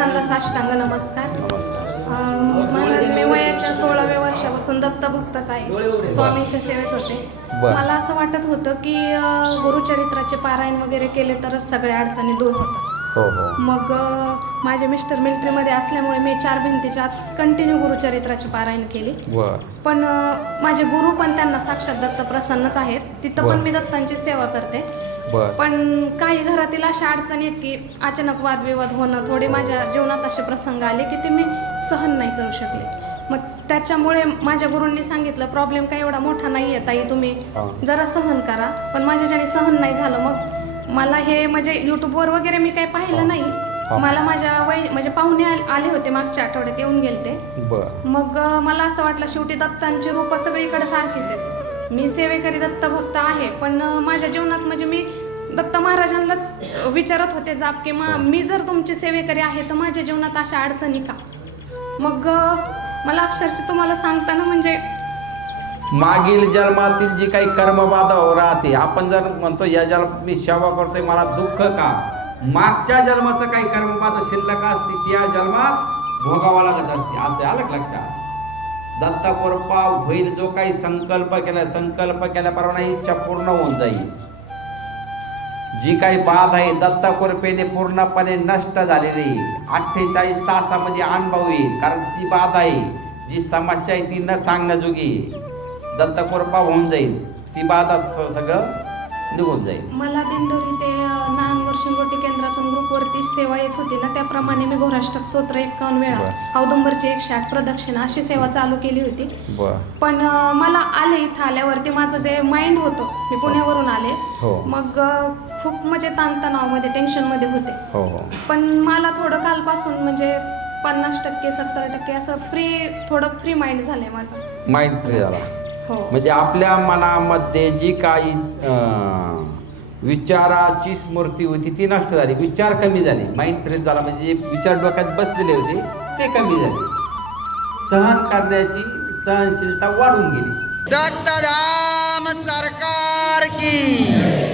महाराजांना साष्टांग नमस्कार. महाराज मी वयाच्या सोळाव्या वर्षापासून दत्तभक्तच आहे स्वामींच्या सेवेत होते. मला असं वाटत होतं की गुरुचरित्राचे पारायण वगैरे केले तरच सगळ्या अडचणी दूर होतात. हो हो. मग माझे मिस्टर मिलिटरीमध्ये असल्यामुळे मी चार भिंतीच्या आत कंटिन्यू गुरुचरित्राची पारायण केली. पण माझे गुरु पण त्यांना साक्षात दत्त प्रसन्नच आहेत. तिथं पण. मी दत्तांची सेवा करते. बर. पण काही घरातील अशा अडचणी आहेत की अचानक वादविवाद होणं थोडे माझ्या जीवनात असे प्रसंग आले की ते मी सहन नाही करू शकले. मग त्याच्यामुळे माझ्या गुरूंनी सांगितलं प्रॉब्लेम काही एवढा मोठा नाही आहे ताई तुम्ही हा. जरा सहन करा. पण माझ्या ज्याने सहन नाही झालं मग मला हे म्हणजे यूट्यूबवर वगैरे मी काही पाहिलं हा. नाही. हा. मला माझ्या वय म्हणजे पाहुणे आल- आले होते मागच्या आठवड्यात येऊन गेलते. बर. मग अ, मला असं वाटलं शेवटी दत्तांची रूप सगळीकडे सारखीच आहेत. मी सेवेकरी दत्त भक्त आहे पण अ, माझ्या जीवनात म्हणजे मी दत्त महाराजांनाच विचारत होते जाप की मा मी जर तुमची सेवेकरी आहे तर माझ्या जीवनात अशा अडचणी का? मग मला अक्षरशः तुम्हाला सांगताना म्हणजे मागील जन्मातील जी काही कर्मबाधा राहते आपण जर म्हणतो या जन्मात मी सेवा करतोय मला दुःख का? मागच्या जन्माचं काही कर्मबाधा शिल्लक असते? ती या जन्मात भोगावा लागत असते. असं आलं का लक्षात? दत्तापूर्पा होईल जो काही संकल्प केला संकल्प केल्याप्रमाणे इच्छा पूर्ण होऊन जाईल. जी काही बाध आहे दत्ताकृपेने पूर्णपणे नष्ट झालेली. अठ्ठेचाळीस तासामध्ये अनुभव येईल कारण ती बाध आहे जी समस्या आहे ती न सांगण्याजोगी. दत्तकृपा होऊन जाईल. ती बाधा सगळं निघून जाईल. मला दिंडोरी ते नांगर शिंगोटी केंद्रातून ग्रुपवरती सेवा येत होती ना त्याप्रमाणे मी घोराष्टक स्तोत्र एकावन्न वेळा बरं. औदुंबरची एकशे आठ प्रदक्षिणा अशी सेवा चालू केली होती. बर. पण अ, मला आले इथं आल्यावरती माझं जे माइंड होतं मी पुण्यावरून आले. हो. मग अ, खूप म्हणजे ताणतणावामध्ये टेन्शनमध्ये होते. हो हो. पण मला थोडं कालपासून म्हणजे पन्नास टक्के सत्तर टक्के असं फ्री थोडं फ्री माइंड झालंय माझं. माइंड फ्री झाला. म्हणजे आपल्या मनामध्ये जी काही विचाराची स्मृती होती ती नष्ट झाली. विचार कमी झाले. माइंड फ्रेश झाला. म्हणजे जे विचार डोक्यात बसलेले होते ते कमी झाले. सहन करण्याची सहनशीलता वाढून गेली. दत्तधाम सरकार की.